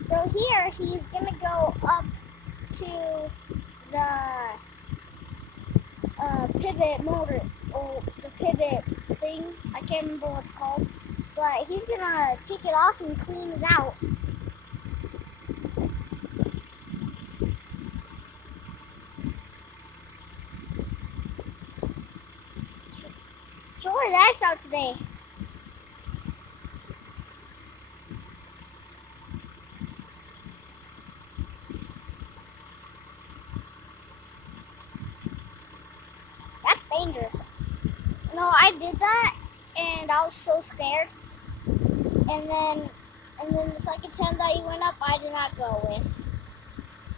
So here he's gonna go up to the pivot motor, or the pivot thing. I can't remember what it's called, but he's gonna take it off and clean it out. It's really nice out today. That's dangerous. No, I did that, and I was so scared. And then, the second time that you went up, I did not go with.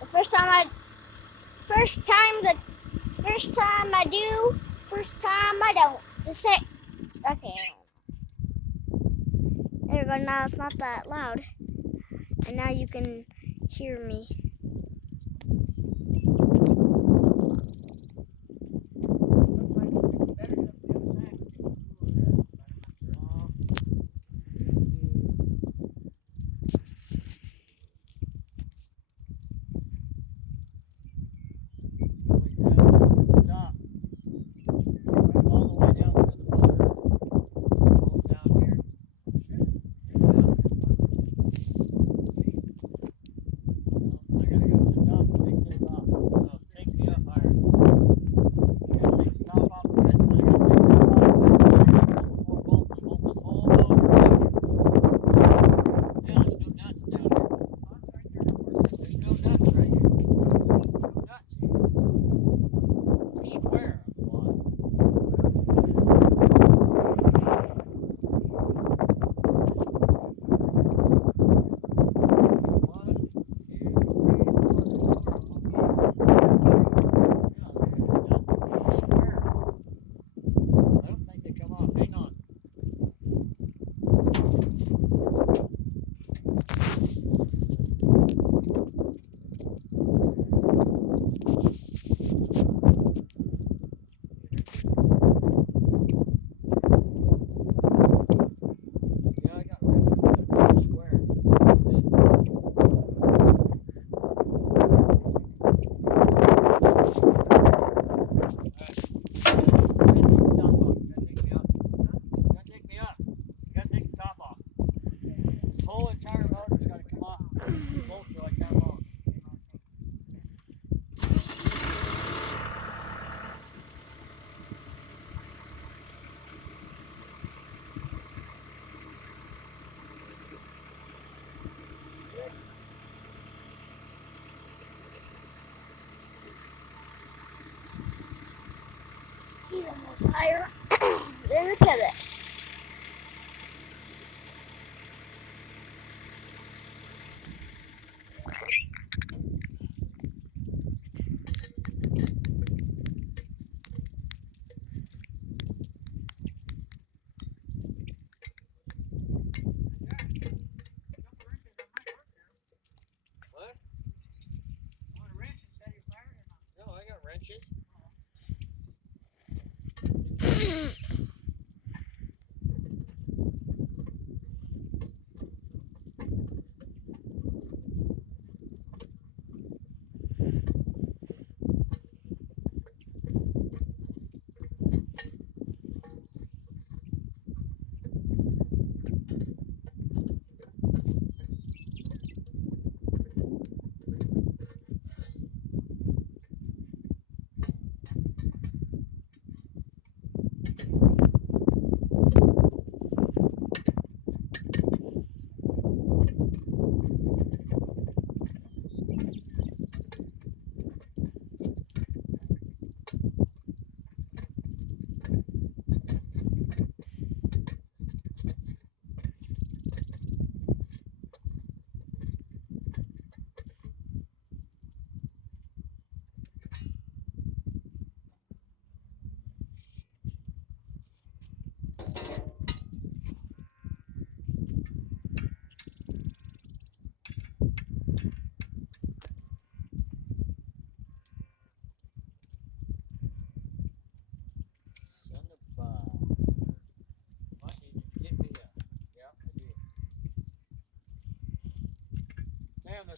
The first time I do, first time I don't. Okay. There we go. Now it's not that loud, and now you can hear me. He's almost higher than the pivot. What? You want a wrench instead of fire? No, I got wrenches.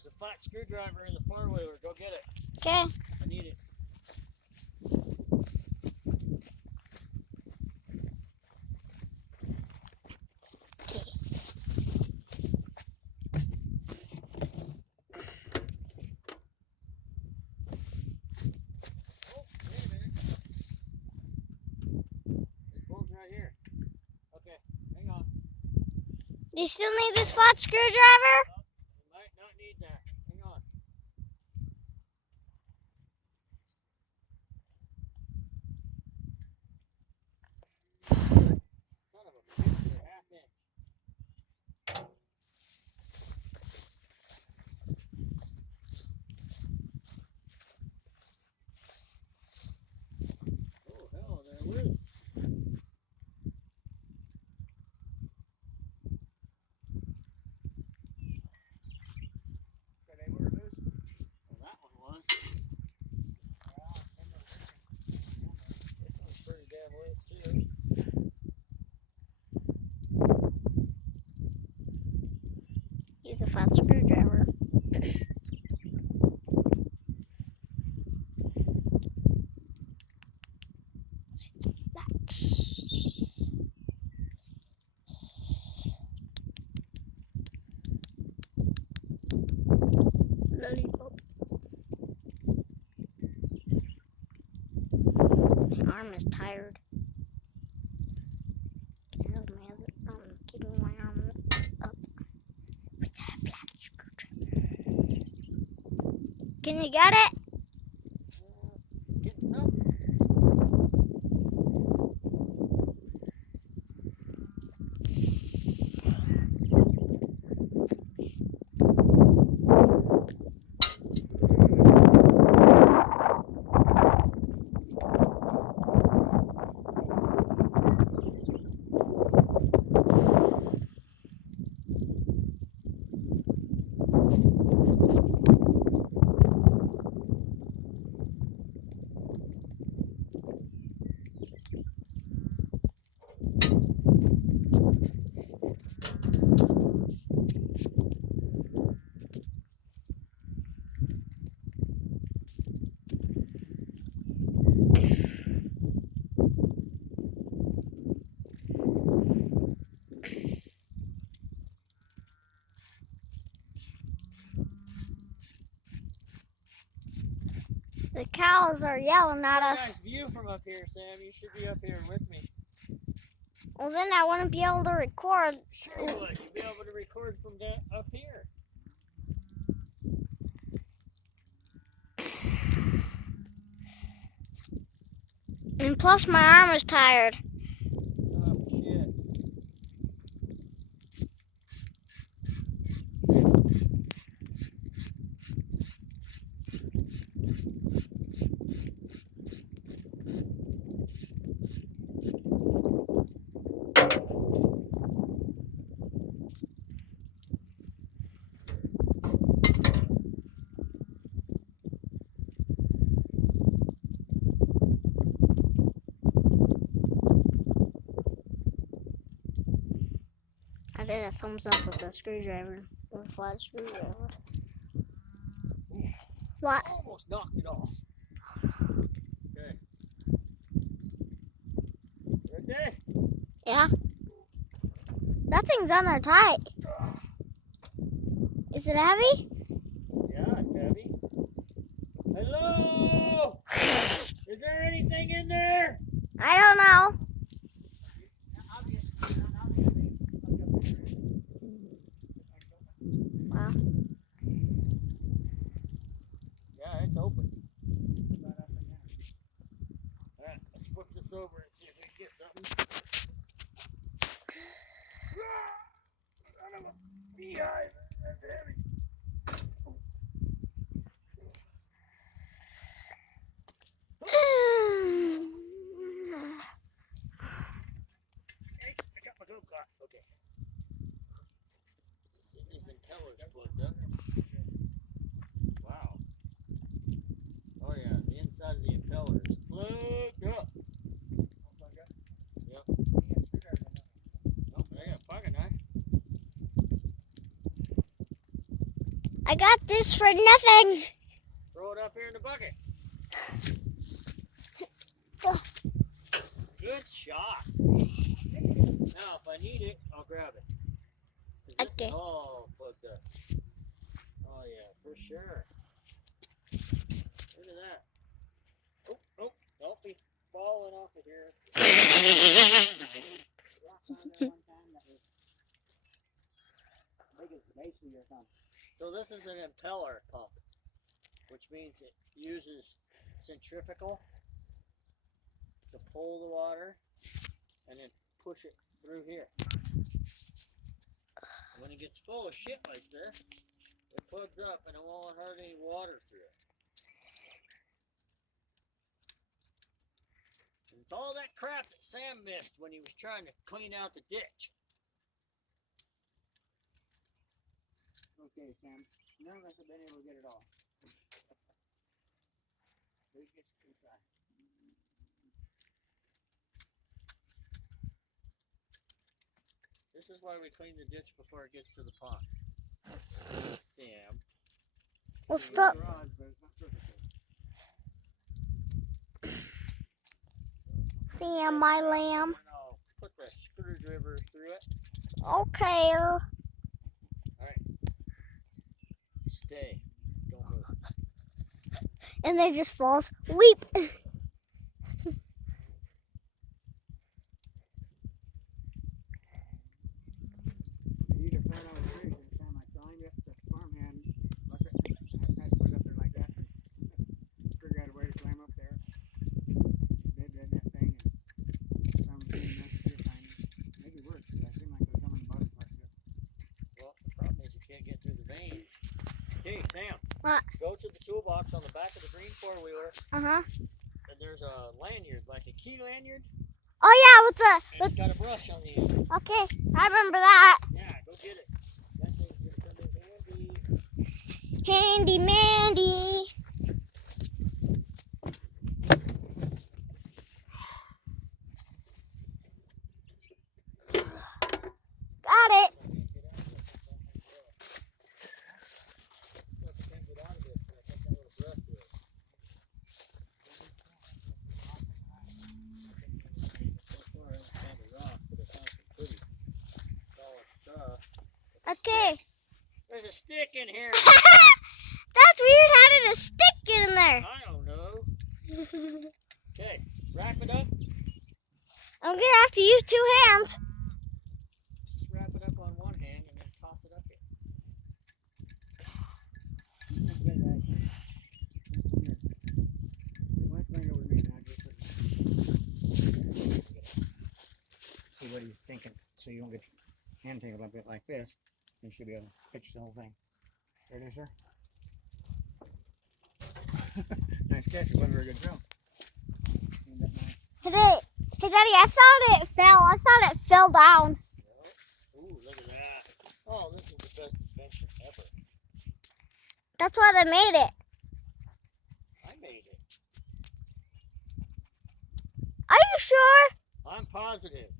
There's a flat screwdriver in the four-wheeler. Go get it. Okay. I need it. Oh, wait a minute. This bolt's right here. Okay, hang on. Do you still need this flat screwdriver? You might not need that. Hang on. Son of a bitch, you're half inch. Oh, hell, they're loose. They were loose. Well, that one was. This one's pretty damn loose, too. Use a flat screwdriver. Lollipop. My arm is tired. I'm keeping my arm up with that flat screwdriver. Can you get it? Getting some. The cows are yelling at us. Nice view from up here, Sam. You should be up here with me. Well, then I wouldn't be able to record. Sure you would. You'd be able to record from up here. And plus, my arm is tired. Oh, shit. I did a thumbs up with the screwdriver, with a flat screwdriver. What? Almost knocked it off. Okay. Ready? Yeah? That thing's on there tight. Is it heavy? Yeah, it's heavy. Hello? Is there anything in there? I don't know. Wow. Yeah, it's open. Alright, let's flip this over and see if we can get something. Son of a beehive. That's heavy. Hey, I got my go kart. Okay. Let's see if these impellers plugged up. Wow. Oh yeah, the inside of the impeller is plugged up. Yep. Oh, I got a pocket knife. I got this for nothing. Throw it up here in the bucket. Go. Good shot. Now, if I need it, I'll grab it. 'Cause this Okay. is all plugged up. Oh, yeah, for sure. Look at that. Oh, don't be falling off of here. So this is an impeller pump, which means it uses centrifugal to pull the water and then push it through here. And when it gets full of shit like this, it plugs up and it won't hurt any water through it. And it's all that crap that Sam missed when he was trying to clean out the ditch. Okay, Sam. None of us have been able to get it all. Who gets to try? This is why we clean the ditch before it gets to the pond. Sam. Well, See, stop. it's garage, but it's not perfect. Sam, my lamb. And I'll put the screwdriver through it. Okay. Alright. Stay. Don't move. And then it just falls. Weep. You either fell out of the tree, every time I climbed it, the farmhand left it. I put it up there like that and figured out a way to climb up there. Did that thing and found the thing next to it. Maybe worse, because I seemed like there was something about it like this. Well, the problem is you can't get through the vein. Hey, Sam. What? Go to the toolbox on the back of the green four-wheeler. Uh-huh. And there's a lanyard, like a key lanyard. Oh, yeah, with And the... it's got a brush on the end. Okay, I remember that. Yeah, go get it. That thing's going to come in handy. Handy Mandy. Got it. Okay. There's a stick in here. That's weird. How did a stick get in there? I don't know. Okay, wrap it up. I'm going to have to use 2 hands. Just wrap it up on one hand and then toss it up here. See what he's thinking, so you don't get your hand tangled up it like this. You should be able to fix the whole thing. There it is, sir. Nice catch. It wasn't a very good jump. Hey, Daddy, I thought it fell. I thought it fell down. Ooh, look at that. Oh, this is the best adventure ever. That's why they made it. I made it. Are you sure? I'm positive.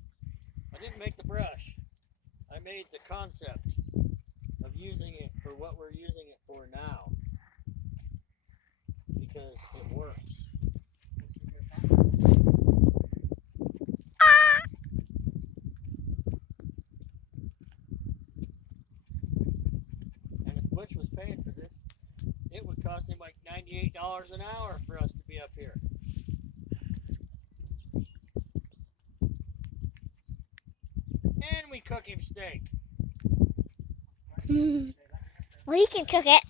I didn't make the brush. I made the concept of using it for what we're using it for now. Because it works. And if Butch was paying for this, it would cost him like $98 an hour for us to be up here. And we cook him steak. Well, you can cook it.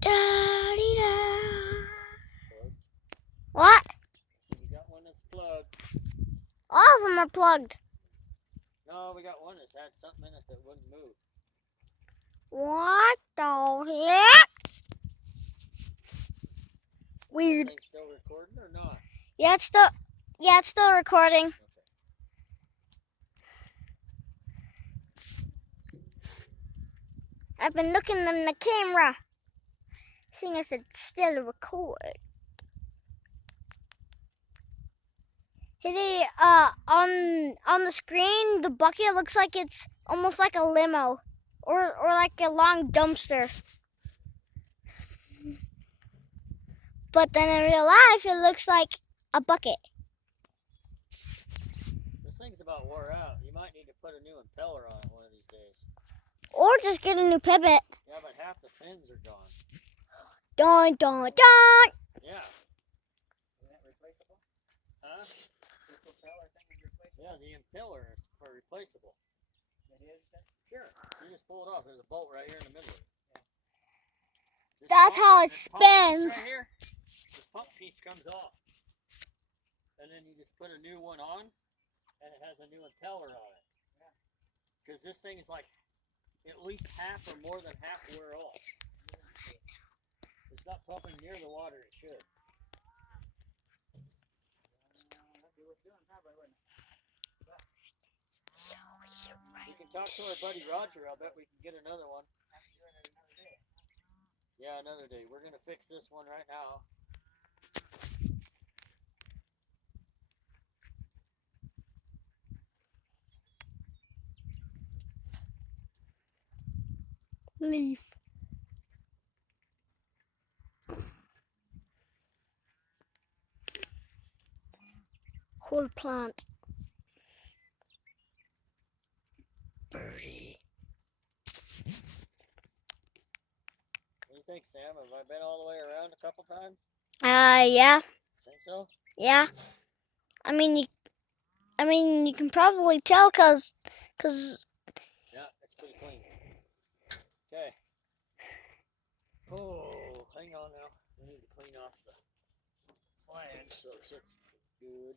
Da-dee-da. What? We got one that's plugged. All of them are plugged. No, we got one that's had something in it that wouldn't move. What the heck? Weird. Thing's still recording or not? Yeah, it's still recording. Okay. I've been looking in the camera, seeing if it's still recording. On the screen, the bucket looks like it's almost like a limo, or like a long dumpster. But then in real life, it looks like a bucket. This thing's about wore out. You might need to put a new impeller on it one of these days. Or just get a new pivot. Yeah, but half the fins are gone. Dun dun dun! Yeah. Is that replaceable? Huh? This propeller thing is replaceable? Yeah, the impeller is replaceable. It is? Sure. You just pull it off. There's a bolt right here in the middle of it. This That's how it this pump piece spins. Right here, this pump piece comes off. And then you just put a new one on, and it has a new impeller on it. Because this thing is like at least half or more than half wear off. It's not pumping near the water it should. We can talk to our buddy Roger. I'll bet we can get another one. Yeah, another day. We're going to fix this one right now. Leaf. Whole plant. Birdie. What do you think, Sam? Have I been all the way around a couple times? Yeah. Think so? Yeah. I mean, you can probably tell cause Yeah, it's pretty clean. Okay. Oh, hang on now. We need to clean off the flange so it sits good.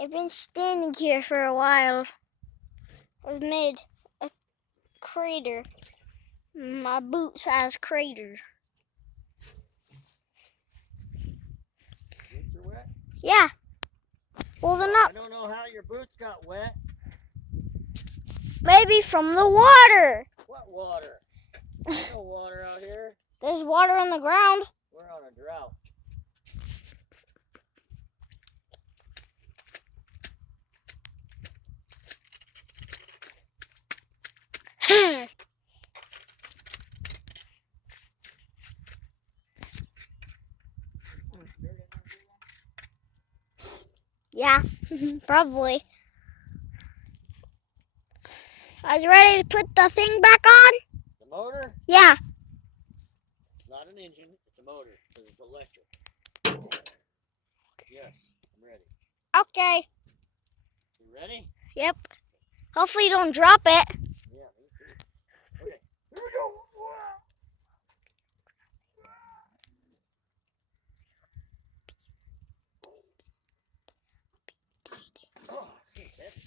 I've been standing here for a while. I've made a crater. My boot-sized crater. Boots are wet? Yeah. Well, they're not. I don't know how your boots got wet. Maybe from the water. What water? There's no water out here. There's water on the ground. We're on a drought. Yeah, probably. Are you ready to put the thing back on? The motor? Yeah. It's not an engine, it's a motor, because it's electric. Yes, I'm ready. Okay. You ready? Yep. Hopefully you don't drop it. Yeah, me too. Okay, here we go. Oh, seems heavy.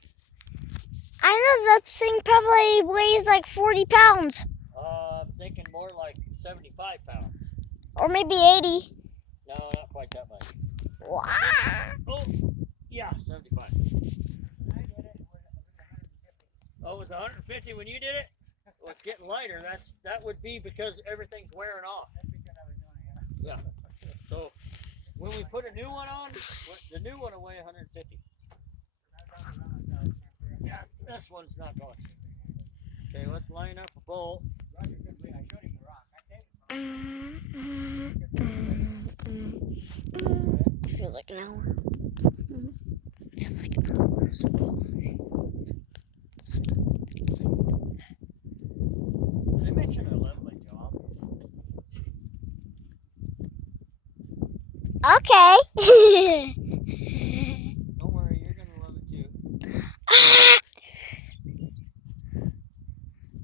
I know that thing probably weighs like 40 pounds. I'm thinking more like 75 pounds. Or maybe 80. No, not quite that much. Wow. Oh, yeah, 75. Oh, it was 150 when you did it? Well, it's getting lighter. That would be because everything's wearing off. Yeah. So when we put a new one on, the new one will weigh 150. Yeah, this one's not going to. Okay, let's line up a bolt. It feels like an hour. Feels like an hour. They mentioned a leveling job. Okay. Don't worry, you're going to love it too.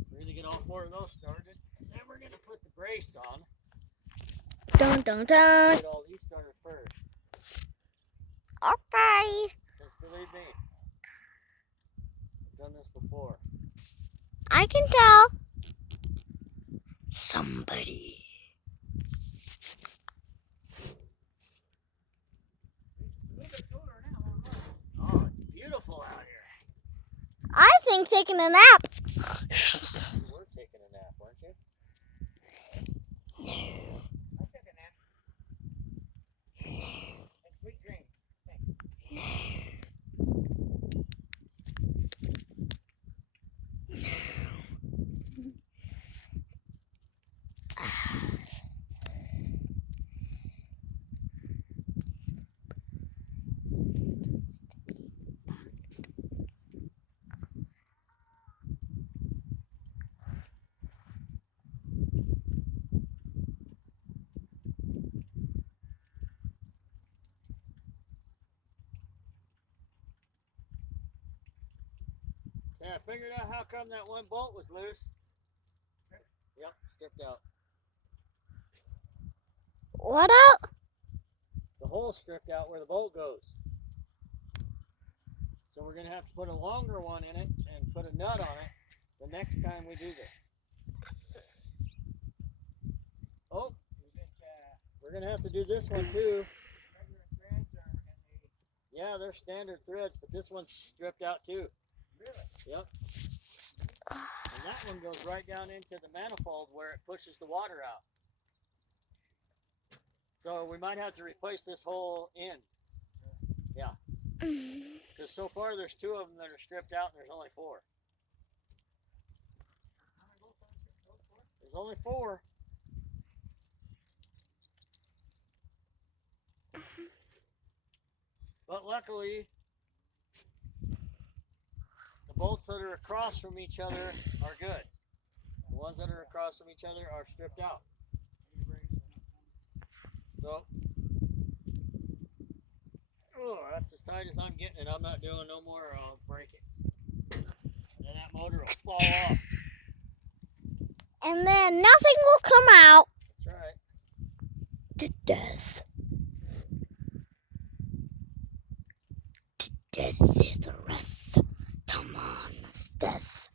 We're going to get all four of those started, and then we're going to put the brace on. Dun dun dun. Get all these started first. Okay. Just believe me. I've done this before. I can tell. Somebody. Oh, it's beautiful out here. I think taking a nap. You were taking a nap, weren't you? No. I took a nap Yeah, I figured out how come that one bolt was loose. Yep, stripped out. What out? The hole stripped out where the bolt goes. So we're going to have to put a longer one in it and put a nut on it the next time we do this. Oh, we're going to have to do this one too. Yeah, they're standard threads, but this one's stripped out too. Really? Yep. And that one goes right down into the manifold where it pushes the water out. So we might have to replace this whole end. Yeah. Because so far there's 2 of them that are stripped out and there's only 4. There's only 4. But luckily, the bolts that are across from each other are good. The ones that are across from each other are stripped out. So, oh, that's as tight as I'm getting it. I'm not doing no more or I'll break it. And then that motor will fall off. And then nothing will come out. That's right. To death. To death is the rest. Come on, it's death.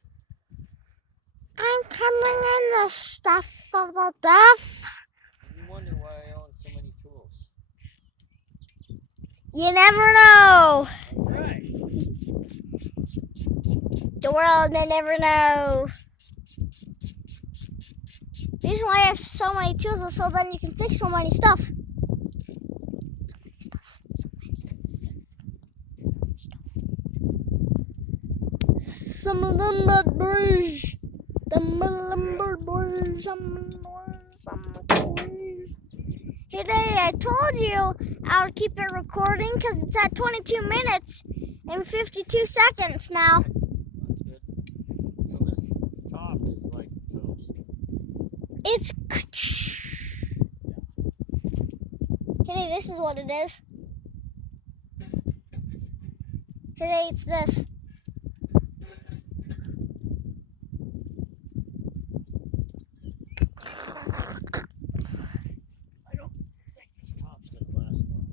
I'm coming in the stuff of the death. You wonder why I own so many tools. You never know. That's right. The world may never know. The reason why I have so many tools is so then you can fix so many stuff. So many stuff. Some of them are boys. Some of them are boys. Some boys. Today I told you I would keep it recording because it's at 22 minutes and 52 seconds now. That's good. So this top is like toast. It's Today this is what it is. Today it's this. I don't think this top's gonna last long.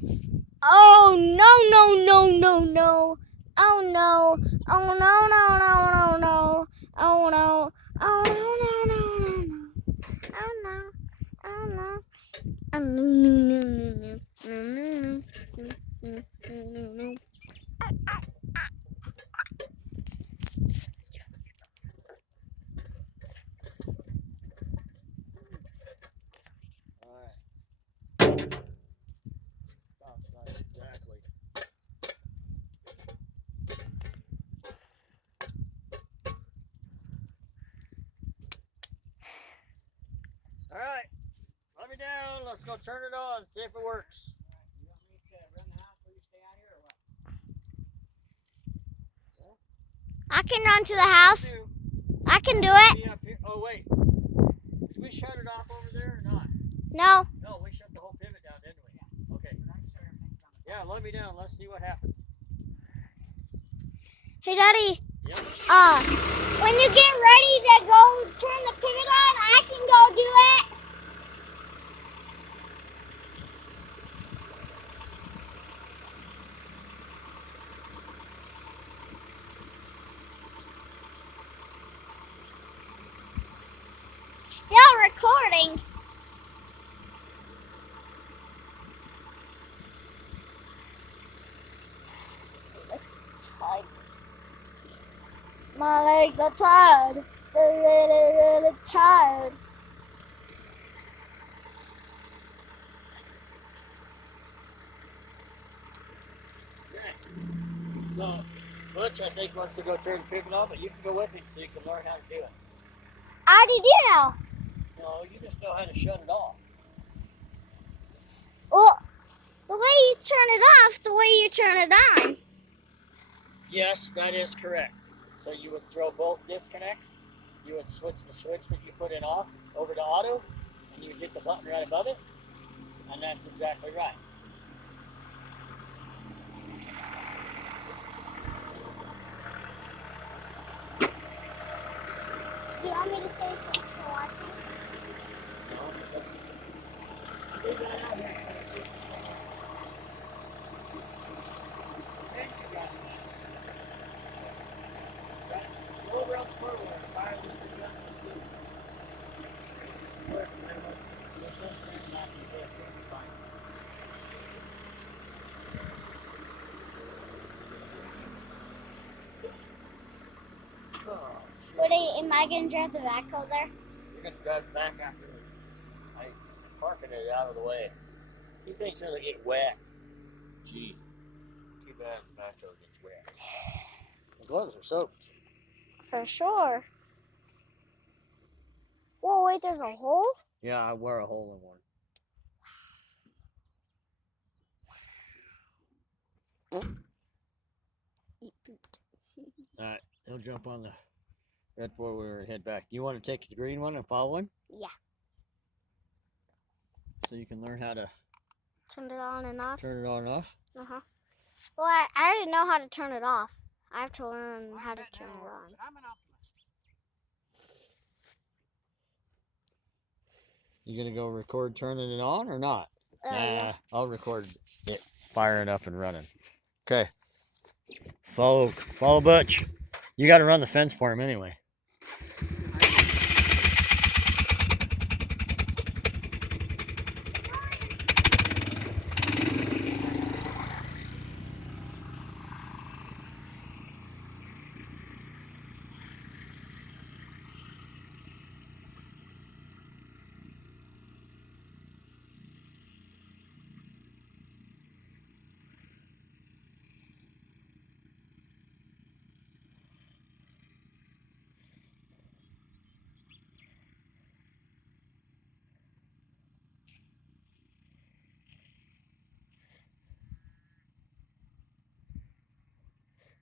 Oh no no no no no. Oh no. Oh no no no no no. Oh no. Oh no no no no no. Oh no. Oh no. Oh no no no no no no no no. Alright. Top's not exactly. Alright. Let me down. Let's go turn it on. See if it works. You want me to run the house while you stay out here or what? I can run to the house. I can do it. Be up here. Oh, wait. Did we shut it off over there or not? No. No, we shut the whole pivot down, didn't we? Okay. Yeah, let me down. Let's see what happens. Hey, Daddy. Yep. When you get ready to go turn the pivot on, I can go do it. Still recording. My legs are tired. They're really, really tired. Okay. So, Butch, I think, wants to go turn the pivot on, but you can go with him so you can learn how to do it. How did you know? No, you just know how to shut it off. Well, the way you turn it off, the way you turn it on. Yes, that is correct. So you would throw both disconnects. You would switch the switch that you put in off over to auto, and you would hit the button right above it, and that's exactly right. want me to say thanks for watching? Leave that out here. Thank you guys. Right. Go over on the four-wheeler and fire this thing up and see. Works, man. We'll send Sam back and get us in fine. Oh, Am I gonna drive the backhoe there? you're gonna drive it back after I parking it out of the way. He thinks it'll get wet. Gee, too bad the backhoe gets wet. The gloves are soaked. For sure. Whoa, wait, there's a hole? Yeah, I wear a hole in one. All right, he'll jump on the red four-wheeler and head back. You want to take the green one and follow him? Yeah. So you can learn how to Turn it on and off? turn it on and off? Uh-huh. Well, I already know how to turn it off. I have to learn how to turn it on. I'm an optimist. You gonna go record turning it on or not? Yeah. I'll record it firing up and running. Okay. Follow Butch. You got to run the fence for him anyway.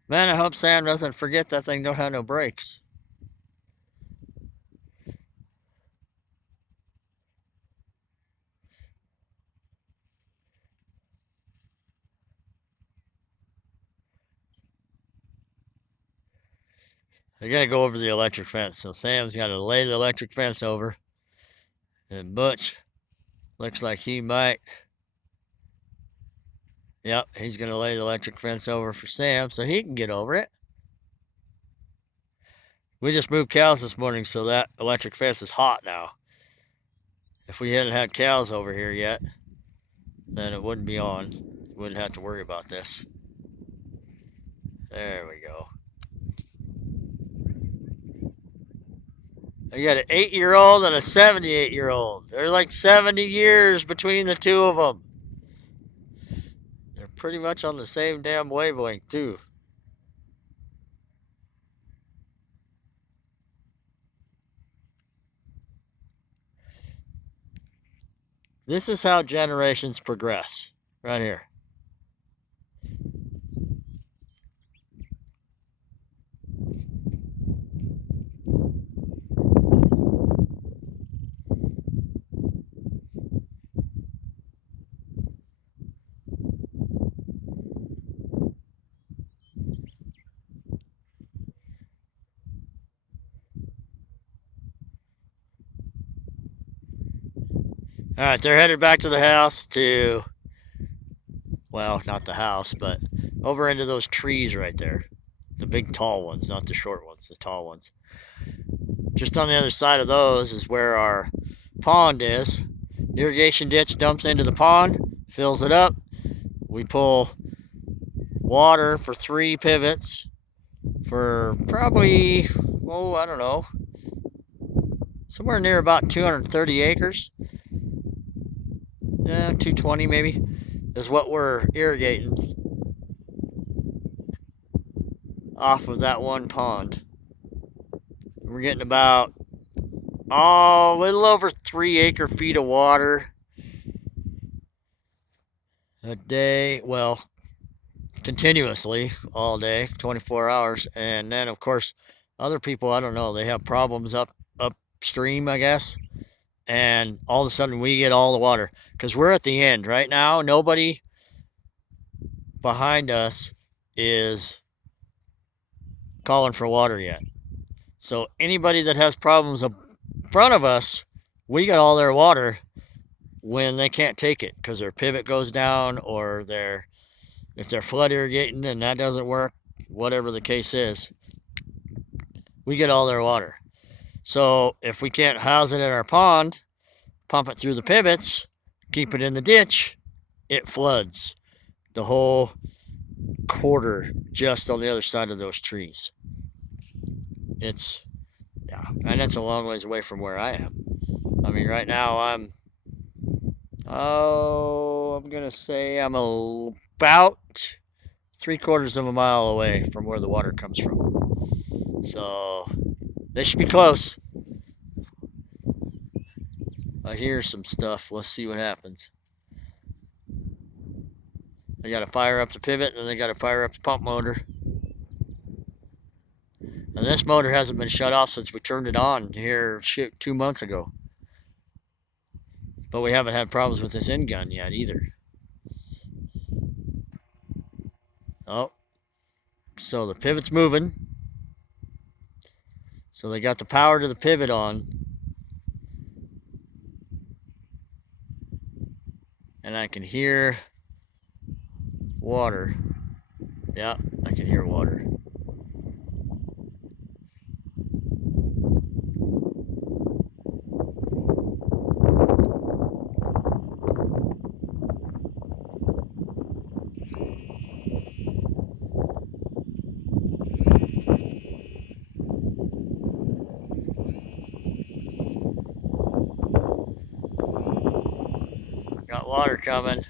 Man, I hope Sam doesn't forget that thing don't have no brakes. I gotta go over the electric fence. So Sam's got to lay the electric fence over. And Butch looks like he might. Yep, he's gonna lay the electric fence over for Sam so he can get over it. We just moved cows this morning, so that electric fence is hot now. If we hadn't had cows over here yet, then it wouldn't be on. Wouldn't have to worry about this. There we go. I got an 8-year-old and a 78-year-old. There's like 70 years between the two of them. They're pretty much on the same damn wavelength, too. This is how generations progress, right here. All right, they're headed back to the house to, well, not the house, but over into those trees right there. The big tall ones, not the short ones, the tall ones. Just on the other side of those is where our pond is. The irrigation ditch dumps into the pond, fills it up. We pull water for 3 pivots for probably, oh, I don't know, somewhere near about 230 acres. Yeah, 220 maybe is what we're irrigating off of that one pond. We're getting about, a little over 3 acre-feet of water a day. Well, continuously all day, 24 hours. And then, of course, other people, I don't know, they have problems upstream, I guess. And all of a sudden we get all the water because we're at the end right now. Nobody behind us is calling for water yet. So anybody that has problems in front of us, we got all their water when they can't take it because their pivot goes down or if they're flood irrigating and that doesn't work, whatever the case is, we get all their water. So if we can't house it in our pond, pump it through the pivots, keep it in the ditch, it floods the whole quarter just on the other side of those trees. Yeah, and it's a long ways away from where I am. I mean, right now I'm gonna say I'm about 3/4 of a mile away from where the water comes from. So they should be close. I hear some stuff. Let's see what happens. They got to fire up the pivot and they got to fire up the pump motor. And this motor hasn't been shut off since we turned it on here 2 months ago. But we haven't had problems with this end gun yet either. Oh, so the pivot's moving. So they got the power to the pivot on. And I can hear water. Yeah, I can hear water. Got water coming.